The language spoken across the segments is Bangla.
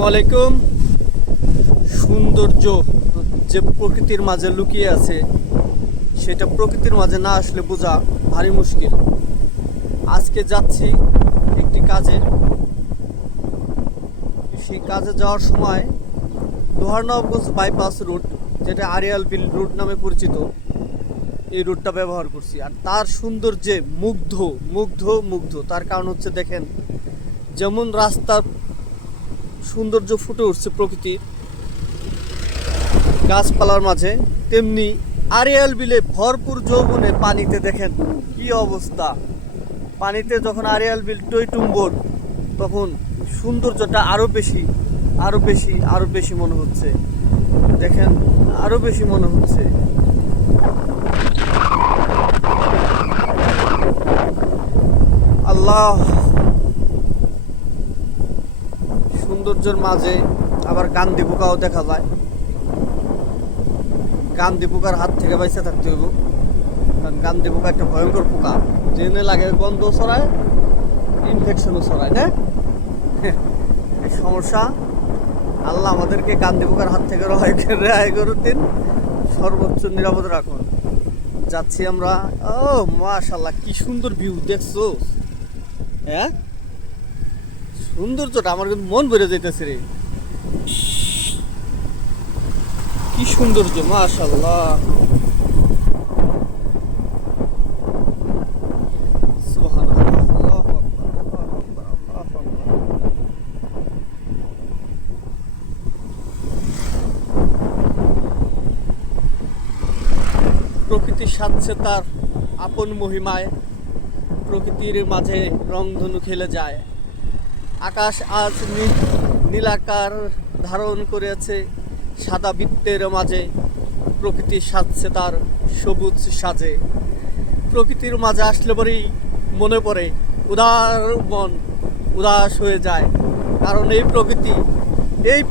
আসসালামু আলাইকুম। সৌন্দর্য যে প্রকৃতির মাঝে লুকিয়ে আছে সেটা প্রকৃতির মাঝে না আসলে বোঝা ভারী মুশকিল। আজকে যাচ্ছি একটি কাজে। সেই কাজে যাওয়ার সময় দোহারনবগঞ্জ বাইপাস রুট, যেটা আরিয়াল বিল রুট নামে পরিচিত, এই রুটটা ব্যবহার করছি। আর তার সৌন্দর্যে মুগ্ধ মুগ্ধ মুগ্ধ। তার কারণ হচ্ছে দেখেন, যেমন রাস্তার সৌন্দর্য ফুটে উঠছে প্রকৃতির গাছপালার মাঝে, তেমনি আরিয়াল বিলে ভরপুর যৌবনে পানিতে দেখেন কি অবস্থা। পানিতে যখন আরিয়াল বিল টইটুম্বর, তখন সৌন্দর্যটা আরো বেশি মনে হচ্ছে। দেখেন, আরো বেশি মনে হচ্ছে। আল্লাহ, সৌন্দর্যের মাঝে আবার গান্ধী পোকাও দেখা যায়। গান্ধী পোকার হাত থেকে বাইসে থাকতে হইব, কারণ গান্ধী পোকা একটা ভয়ঙ্কর পোকা, জেনে লাগে গন্ধ ছড়ায়, ইনফেকশনও ছড়ায়। না এই সমস্যা। আল্লাহ আমাদেরকে গান্ধী পোকার হাত থেকে রেহাই করুন দিন, সর্বোচ্চ নিরাপদ রাখুন। যাচ্ছি আমরা। ও মাশাআল্লাহ, কি সুন্দর ভিউ দেখছো। হ্যাঁ, সৌন্দর্যটা আমার কিন্তু মন ভরে যাইতেছে রে। কি সৌন্দর্য, মাশাআল্লাহ। সুবহানাল্লাহ, আল্লাহু আকবার, আল্লাহু আকবার, আল্লাহু আকবার। প্রকৃতি সাজছে তার আপন মহিমায়, প্রকৃতির মাঝে রংধনু খেলে যায়। আকাশ আজ নীলাকার ধারণ করেছে সাদা বৃত্তের মাঝে, প্রকৃতি সাজছে তার সবুজ সাজে। প্রকৃতির মাঝে আসলে পরেই মনে পড়ে উদার মন উদাস হয়ে যায়, কারণ এই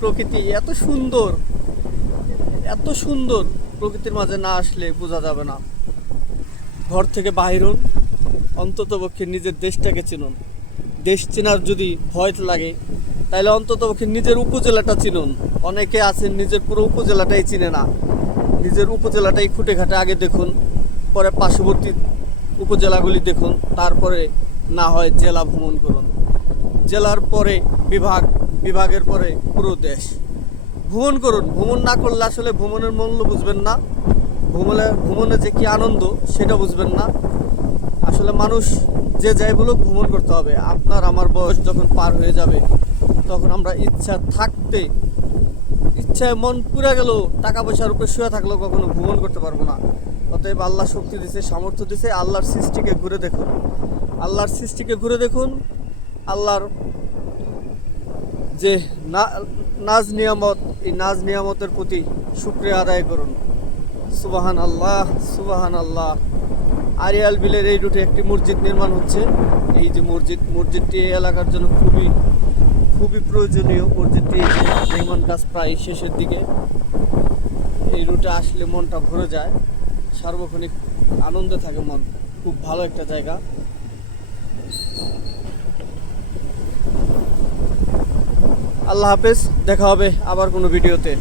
প্রকৃতি এত সুন্দর, এত সুন্দর। প্রকৃতির মাঝে না আসলে বোঝা যাবে না। ঘর থেকে বাহির হন, অন্ততপক্ষে নিজের দেশটাকে চিনুন। দেশ চেনার যদি ভয় লাগে, তাহলে অন্ততপক্ষে নিজের উপজেলাটা চিনুন। অনেকে আছেন নিজের পুরো উপজেলাটাই চিনে না। নিজের উপজেলাটাই খুঁটে খাটে আগে দেখুন, পরে পার্শ্ববর্তী উপজেলাগুলি দেখুন, তারপরে না হয় জেলা ভ্রমণ করুন। জেলার পরে বিভাগ, বিভাগের পরে পুরো দেশ ভ্রমণ করুন। ভ্রমণ না করলে আসলে ভ্রমণের মূল্য বুঝবেন না। ভ্রমণে যে কি আনন্দ সেটা বুঝবেন না। আসলে মানুষ যে যাই বলুক, ভ্রমণ করতে হবে। আপনার আমার বয়স যখন পার হয়ে যাবে, তখন আমরা ইচ্ছায় মন পুরা গেল, টাকা পয়সার উপরে শুয়ে থাকলেও কখনো ভ্রমণ করতে পারবো না। অতএব আল্লাহ শক্তি দিছে, সামর্থ্য দিছে। আল্লাহর সৃষ্টিকে ঘুরে দেখুন। আল্লাহর যে নাজ নিয়ামত, এই নাজ নিয়ামতের প্রতি শুকরিয়া আদায় করুন। সুবহান আল্লাহ, সুবহান আল্লাহ। আরিয়াল বিলের এই রুটে একটি মসজিদ নির্মাণ হচ্ছে। এই যে মসজিদটি এই এলাকার জন্য খুবই প্রয়োজনীয়। মসজিদটি নির্মাণ কাজ প্রায় শেষের দিকে। এই রুটে আসলে মনটা ভরে যায়, সার্বক্ষণিক আনন্দে থাকে মন। খুব ভালো একটা জায়গা। আল্লাহ হাফেজ, দেখা হবে আবার কোনো ভিডিওতে।